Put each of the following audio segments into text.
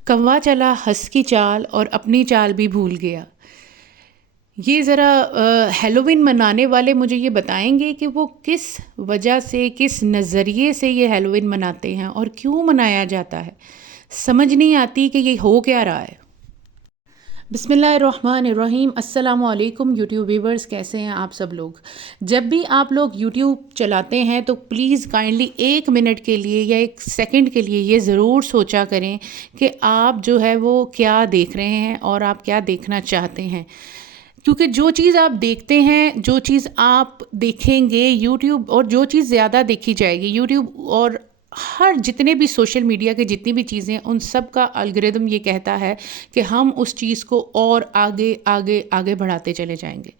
کوا چلا ہنس کی چال اور اپنی چال بھی بھول گیا۔ یہ ذرا ہیلووین منانے والے مجھے یہ بتائیں گے کہ وہ کس وجہ سے، کس نظریے سے یہ ہیلووین مناتے ہیں اور کیوں منایا جاتا ہے؟ سمجھ نہیں آتی کہ یہ ہو کیا رہا ہے۔ بسم اللہ الرحمن الرحیم۔ السلام علیکم یوٹیوب ویورز، کیسے ہیں آپ سب لوگ؟ جب بھی آپ لوگ یوٹیوب چلاتے ہیں تو پلیز کائنڈلی 1 منٹ کے لیے یا 1 سیکنڈ کے لیے یہ ضرور سوچا کریں کہ آپ جو ہے وہ کیا دیکھ رہے ہیں اور آپ کیا دیکھنا چاہتے ہیں، کیونکہ جو چیز آپ دیکھتے ہیں، جو چیز آپ دیکھیں گے یوٹیوب، اور جو چیز زیادہ دیکھی جائے گی یوٹیوب اور ہر جتنے بھی سوشل میڈیا کے جتنی بھی چیزیں، ان سب کا الگوریدم یہ کہتا ہے کہ ہم اس چیز کو اور آگے آگے آگے بڑھاتے چلے جائیں گے۔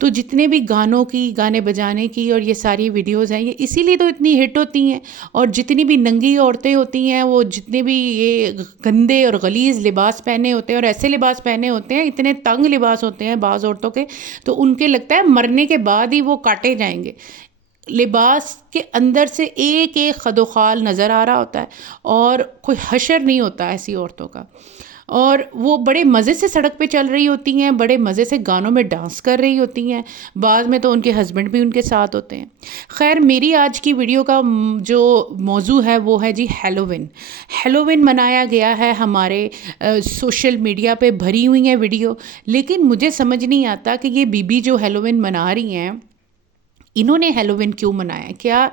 تو جتنے بھی گانوں کی، گانے بجانے کی اور یہ ساری ویڈیوز ہیں، یہ اسی لیے تو اتنی ہٹ ہوتی ہیں۔ اور جتنی بھی ننگی عورتیں ہوتی ہیں، وہ جتنے بھی یہ گندے اور غلیظ لباس پہنے ہوتے ہیں اور ایسے لباس پہنے ہوتے ہیں، اتنے تنگ لباس ہوتے ہیں بعض عورتوں کے، تو ان کے لگتا ہے مرنے کے بعد ہی وہ کاٹے جائیں گے۔ لباس کے اندر سے ایک ایک خد و خال نظر آ رہا ہوتا ہے اور کوئی حشر نہیں ہوتا ایسی عورتوں کا، اور وہ بڑے مزے سے سڑک پہ چل رہی ہوتی ہیں، بڑے مزے سے گانوں میں ڈانس کر رہی ہوتی ہیں، بعض میں تو ان کے ہسبینڈ بھی ان کے ساتھ ہوتے ہیں۔ خیر، میری آج کی ویڈیو کا جو موضوع ہے وہ ہے جی ہیلووین۔ ہیلووین منایا گیا ہے، ہمارے سوشل میڈیا پہ بھری ہوئی ہیں ویڈیو، لیکن مجھے سمجھ نہیں آتا کہ یہ بی جو ہیلووین منا رہی ہیں، انہوں نے ہیلووین کیوں منایا؟ کیا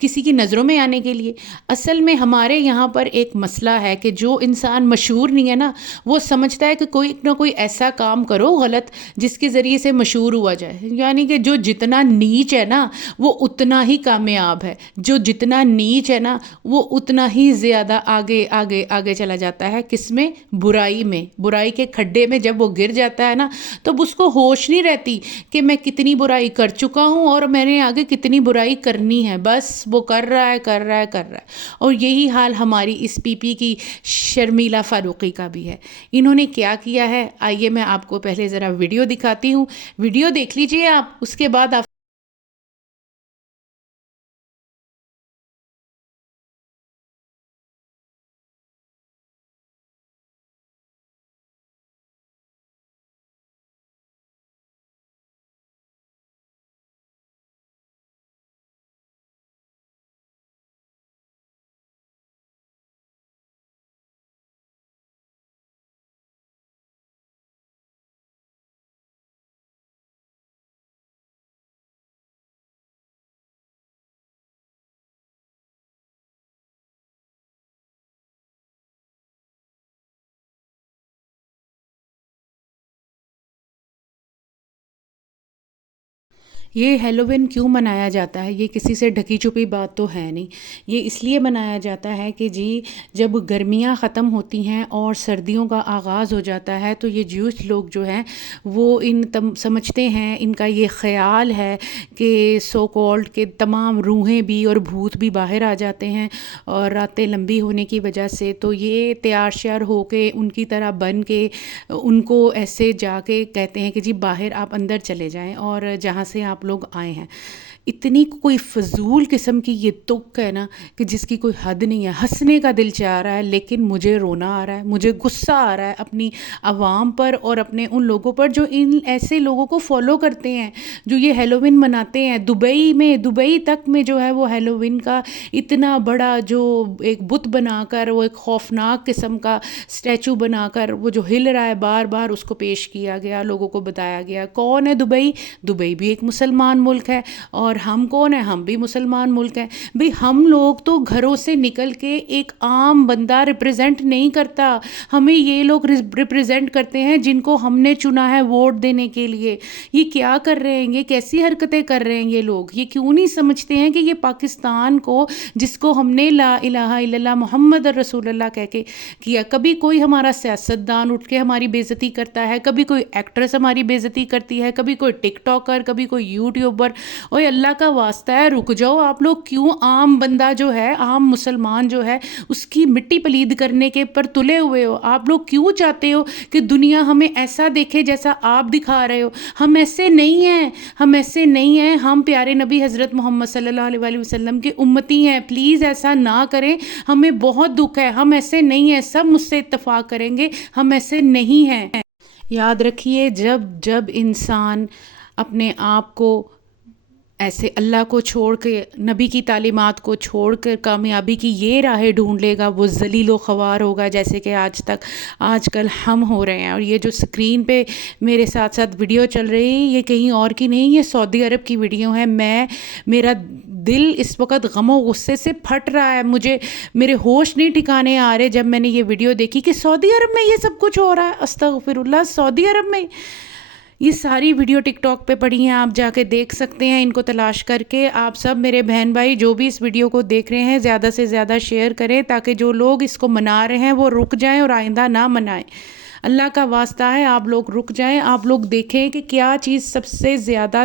کسی کی نظروں میں آنے کے لیے؟ اصل میں ہمارے یہاں پر ایک مسئلہ ہے کہ جو انسان مشہور نہیں ہے نا، وہ سمجھتا ہے کہ کوئی نہ کوئی ایسا کام کرو غلط جس کے ذریعے سے مشہور ہوا جائے، یعنی کہ جو جتنا نیچ ہے نا وہ اتنا ہی کامیاب ہے، جو جتنا نیچ ہے نا وہ اتنا ہی زیادہ آگے آگے آگے چلا جاتا ہے۔ کس میں؟ برائی میں۔ برائی کے کھڈے میں جب وہ گر جاتا ہے نا، تب اس کو ہوش نہیں رہتی کہ میں کتنی برائی کر چکا ہوں اور میں نے آگے کتنی برائی کرنی ہے، بس وہ کر رہا ہے کر رہا ہے کر رہا ہے۔ اور یہی حال ہماری اس پی پی کی شرمیلا فاروقی کا بھی ہے۔ انہوں نے کیا کیا ہے، آئیے میں آپ کو پہلے ذرا ویڈیو دکھاتی ہوں، ویڈیو دیکھ لیجئے آپ، اس کے بعد آپ یہ ہیلووین کیوں منایا جاتا ہے؟ یہ کسی سے ڈھکی چھپی بات تو ہے نہیں۔ یہ اس لیے منایا جاتا ہے کہ جی جب گرمیاں ختم ہوتی ہیں اور سردیوں کا آغاز ہو جاتا ہے تو یہ جیوش لوگ جو ہیں وہ سمجھتے ہیں، ان کا یہ خیال ہے کہ سو کالڈ کے تمام روحیں بھی اور بھوت بھی باہر آ جاتے ہیں، اور راتیں لمبی ہونے کی وجہ سے تو یہ تیار شیار ہو کے ان کی طرح بن کے ان کو ایسے جا کے کہتے ہیں کہ جی باہر آپ اندر چلے جائیں اور جہاں سے آپ لوگ آئے ہیں۔ اتنی کوئی فضول قسم کی یہ تک ہے نا کہ جس کی کوئی حد نہیں ہے۔ ہنسنے کا دل چاہ رہا ہے لیکن مجھے رونا آ رہا ہے، مجھے غصہ آ رہا ہے اپنی عوام پر اور اپنے ان لوگوں پر جو ان ایسے لوگوں کو فالو کرتے ہیں جو یہ ہیلووین مناتے ہیں۔ دبئی تک میں جو ہے وہ ہیلووین کا اتنا بڑا جو ایک بت بنا کر، وہ ایک خوفناک قسم کا اسٹیچو بنا کر وہ جو ہل رہا ہے بار بار، اس کو پیش کیا گیا، لوگوں کو بتایا گیا کون ہے دبئی۔ دبئی بھی ایک مسلمان ملک ہے، اور ہم کون ہیں؟ ہم بھی مسلمان ملک ہیں۔ بھئی ہم لوگ تو گھروں سے نکل کے ایک عام بندہ ریپریزنٹ نہیں کرتا، ہمیں یہ لوگ ریپریزنٹ کرتے ہیں جن کو ہم نے چنا ہے ووٹ دینے کے لیے۔ یہ کیا کر رہے ہیں؟ یہ کیسی حرکتیں کر رہے ہیں یہ لوگ؟ یہ کیوں نہیں سمجھتے ہیں کہ یہ پاکستان کو، جس کو ہم نے لا الہ الا اللہ محمد رسول اللہ کہہ کے کیا، کبھی کوئی ہمارا سیاستدان اٹھ کے ہماری بےعزتی کرتا ہے، کبھی کوئی ایکٹریس ہماری بےعزتی کرتی ہے، کبھی کوئی ٹک ٹاکر، کبھی کوئی یوٹیوبر۔ اوے اللہ اللہ کا واسطہ ہے رک جاؤ آپ لوگ. کیوں عام بندہ جو ہے, عام مسلمان جو ہے, اس کی مٹی پلید کرنے کے پر تلے ہوئے ہو؟ آپ لوگ کیوں چاہتے ہو کہ دنیا ہمیں ایسا دیکھے جیسا آپ دکھا رہے ہو؟ ہم ایسے نہیں ہیں, ہم ایسے نہیں ہیں. ہم پیارے نبی حضرت محمد صلی اللہ علیہ وآلہ وسلم کے امتی ہیں. پلیز ایسا نہ کریں, ہمیں بہت دکھ ہے. ہم ایسے نہیں ہیں, سب مجھ سے اتفاق کریں گے, ہم ایسے نہیں ہیں. یاد رکھیے, جب جب انسان اپنے آپ کو ایسے اللہ کو چھوڑ کے, نبی کی تعلیمات کو چھوڑ کر کامیابی کی یہ راہیں ڈھونڈ لے گا, وہ ذلیل و خوار ہوگا, جیسے کہ آج کل ہم ہو رہے ہیں. اور یہ جو سکرین پہ میرے ساتھ ساتھ ویڈیو چل رہی ہے, یہ کہیں اور کی نہیں, یہ سعودی عرب کی ویڈیو ہے. میرا دل اس وقت غم و غصے سے پھٹ رہا ہے. میرے ہوش نہیں ٹھکانے آ رہے جب میں نے یہ ویڈیو دیکھی کہ سعودی عرب میں یہ سب کچھ ہو رہا ہے. استغفر اللہ, سعودی عرب میں یہ ساری ویڈیو ٹک ٹاک پہ پڑی ہیں, آپ جا کے دیکھ سکتے ہیں ان کو تلاش کر کے. آپ سب میرے بہن بھائی جو بھی اس ویڈیو کو دیکھ رہے ہیں, زیادہ سے زیادہ شیئر کریں تاکہ جو لوگ اس کو منا رہے ہیں وہ رک جائیں اور آئندہ نہ منائیں. اللہ کا واسطہ ہے آپ لوگ رک جائیں. آپ لوگ دیکھیں کہ کیا چیز سب سے زیادہ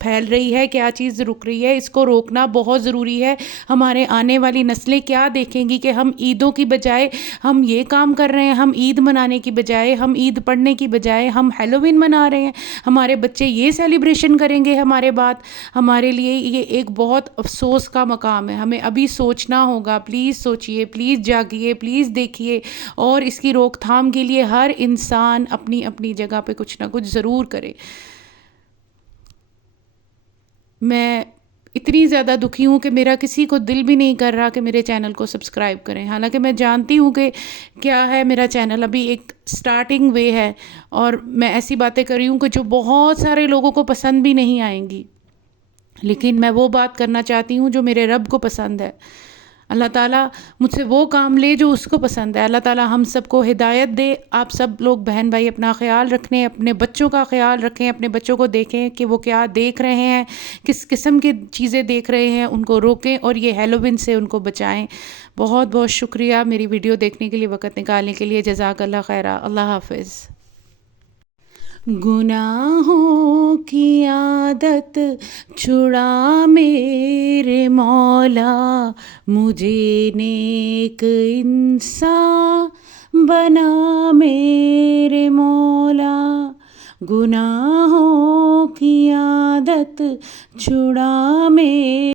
پھیل رہی ہے, کیا چیز رک رہی ہے. اس کو روکنا بہت ضروری ہے. ہمارے آنے والی نسلیں کیا دیکھیں گی کہ ہم عیدوں کی بجائے ہم یہ کام کر رہے ہیں, ہم عید منانے کی بجائے, ہم عید پڑھنے کی بجائے ہم ہیلووین منا رہے ہیں. ہمارے بچے یہ سیلیبریشن کریں گے ہمارے بعد. ہمارے لیے یہ ایک بہت افسوس کا مقام ہے. ہمیں ابھی سوچنا ہوگا. پلیز سوچئے, پلیز جاگیے, پلیز دیکھیے, اور اس کی روک تھام کے لیے ہر انسان اپنی اپنی جگہ پہ کچھ نہ کچھ ضرور کرے. میں اتنی زیادہ دکھی ہوں کہ میرا کسی کو دل بھی نہیں کر رہا کہ میرے چینل کو سبسکرائب کریں. حالانکہ میں جانتی ہوں کہ کیا ہے, میرا چینل ابھی ایک سٹارٹنگ وے ہے, اور میں ایسی باتیں کر رہی ہوں کہ جو بہت سارے لوگوں کو پسند بھی نہیں آئیں گی, لیکن میں وہ بات کرنا چاہتی ہوں جو میرے رب کو پسند ہے. اللہ تعالیٰ مجھ سے وہ کام لے جو اس کو پسند ہے. اللہ تعالیٰ ہم سب کو ہدایت دے. آپ سب لوگ بہن بھائی اپنا خیال رکھیں, اپنے بچوں کا خیال رکھیں, اپنے بچوں کو دیکھیں کہ وہ کیا دیکھ رہے ہیں, کس قسم کی چیزیں دیکھ رہے ہیں, ان کو روکیں اور یہ ہیلووین سے ان کو بچائیں. بہت بہت شکریہ میری ویڈیو دیکھنے کے لیے, وقت نکالنے کے لیے. جزاک اللہ خیرہ. اللہ حافظ. گناہوں کی عادت چھڑا میرے مولا, مجھے نیک انسان بنا میرے مولا. گناہوں کی عادت چھڑا میرے